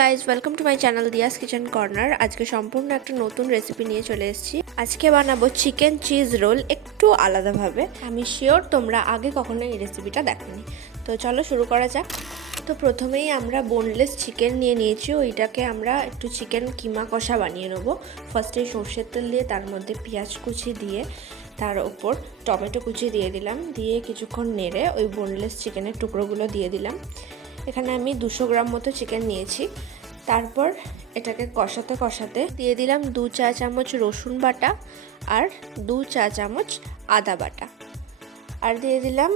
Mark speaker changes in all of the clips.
Speaker 1: Guys welcome to my channel Dia's kitchen corner আজকে সম্পূর্ণ একটা নতুন রেসিপি নিয়ে চলে এসেছি। আজকে বানাবো চিকেন চিজ রোল একটু আলাদাভাবে। আমি শিওর তোমরা আগে কখনো এই রেসিপিটা দেখোনি। তো চলো শুরু করা যাক। তো প্রথমেই আমরা বোনলেস চিকেন নিয়ে নিয়েছি। ওইটাকে আমরা একটু চিকেন কিমা কষা বানিয়ে নেব। ফার্স্টে সর্ষের তেল দিয়ে, তার মধ্যে পেঁয়াজ কুচি দিয়ে, তার ওপর টমেটো কুচি দিয়ে দিলাম। দিয়ে কিছুক্ষণ নেড়ে ওই বোনলেস চিকেনের টুকরোগুলো দিয়ে দিলাম। এখানে আমি দুশো গ্রাম মতো চিকেন নিয়েছি। তারপর এটাকে কষাতে কষাতে দিয়ে দিলাম দু চা চামচ রসুন বাটা আর দু চা চামচ আদা বাটা। আর দিয়ে দিলাম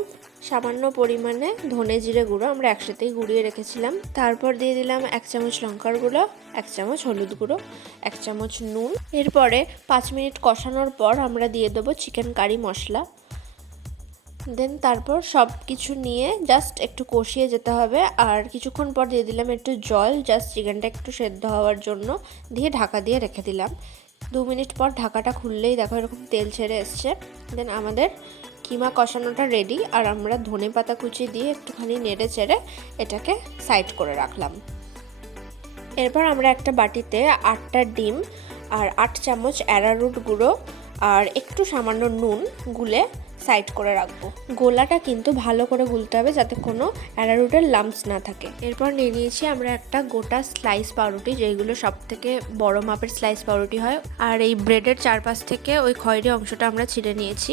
Speaker 1: সামান্য পরিমাণে ধনে জিরে গুঁড়ো, আমরা একসাথেই গুঁড়িয়ে রেখেছিলাম। তারপর দিয়ে দিলাম এক চামচ লঙ্কার গুঁড়ো, এক চামচ হলুদ গুঁড়ো, এক চামচ নুন। এরপরে পাঁচ মিনিট কষানোর পর আমরা দিয়ে দেবো চিকেন কারি মশলা। দেন তারপর সব কিছু নিয়ে জাস্ট একটু কষিয়ে যেতে হবে। আর কিছুক্ষণ পর দিয়ে দিলাম একটু জল জাস্ট চিকেনটা একটু সেদ্ধ হওয়ার জন্য দিয়ে ঢাকা দিয়ে রেখে দিলাম। দু মিনিট পর ঢাকাটা খুললেই দেখো এরকম তেল ছেড়ে এসছে। দেন আমাদের কিমা কষানোটা রেডি আর আমরা ধনে পাতা কুচি দিয়ে একটুখানি নেড়ে চেড়ে এটাকে সাইড করে রাখলাম। এরপর আমরা একটা বাটিতে আটটা ডিম আর আট চামচ অ্যারারুট গুঁড়ো আর একটু সামান্য নুন গুলে সাইড করে রাখব। গোলাটা কিন্তু ভালো করে গুলতে হবে যাতে কোনো অ্যারারুটের লাম্পস না থাকে। এরপর নিয়ে নিয়েছি আমরা একটা গোটা স্লাইস পাউরুটি যেগুলো সব থেকে বড় মাপের স্লাইস পাউরুটি হয়। আর এই ব্রেডের চারপাশ থেকে ওই খয়েরি অংশটা আমরা ছিঁড়ে নিয়েছি।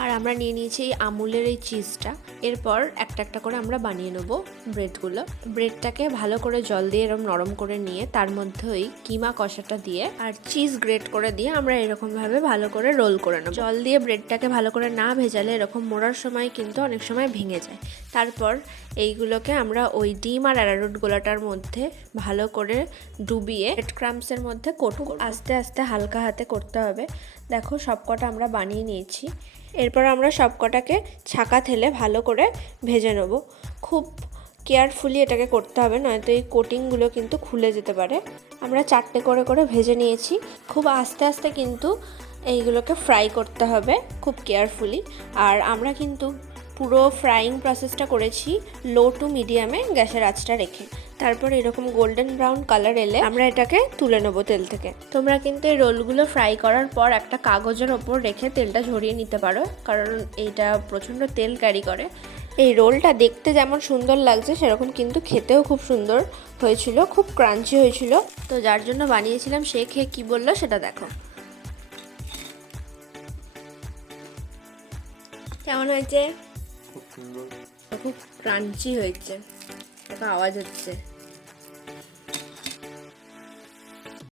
Speaker 1: আর আমরা নিয়ে নিয়েছি এই আমুলের এই চিজটা। এরপর একটা একটা করে আমরা বানিয়ে নেব ব্রেডগুলো। ব্রেডটাকে ভালো করে জল দিয়ে এরকম নরম করে নিয়ে, তার মধ্যে ওই কিমা কষাটা দিয়ে আর চিজ গ্রেট করে দিয়ে আমরা এরকমভাবে ভালো করে রোল করে নেব। জল দিয়ে ব্রেডটাকে ভালো করে না ভেজালে এরকম মোড়ার সময় কিন্তু অনেক সময় ভেঙে যায়। তারপর এইগুলোকে আমরা ওই ডিম আর অ্যারারুট গোলাটার মধ্যে ভালো করে ডুবিয়ে ব্রেড ক্রামসের মধ্যে কোট আস্তে আস্তে হালকা হাতে করতে হবে। দেখো সবকটা আমরা বানিয়ে নিয়েছি। এরপর আমরা সবকটাকে ছাকা থেলে ভালো করে ভেজে নেব। খুব কেয়ারফুলি এটাকে করতে হবে, নয়তো এই কোটিংগুলো কিন্তু খুলে যেতে পারে। আমরা চারটে করে করে ভেজে নিয়েছি। খুব আস্তে আস্তে কিন্তু এইগুলোকে ফ্রাই করতে হবে খুব কেয়ারফুলি আর আমরা কিন্তু পুরো ফ্রাইং প্রসেসটা করেছি লো টু মিডিয়ামে গ্যাসের আঁচটা রেখে। তারপর এরকম গোল্ডেন ব্রাউন কালার এলে আমরা এটাকে তুলে নেব তেল থেকে। তোমরা কিন্তু এই রোলগুলো ফ্রাই করার পর একটা কাগজের ওপর রেখে তেলটা ঝরিয়ে নিতে পারো, কারণ এইটা প্রচণ্ড তেল ক্যারি করে। এই রোলটা দেখতে যেমন সুন্দর লাগছে, সেরকম কিন্তু খেতেও খুব সুন্দর হয়েছিল, খুব ক্রাঞ্চি হয়েছিল। তো যার জন্য বানিয়েছিলাম সে খেয়ে কী বলল সেটা দেখো। কেমন হয়েছে?
Speaker 2: খুব
Speaker 1: খুব ক্রাঞ্চি হয়েছে। একটা আওয়াজ হচ্ছে।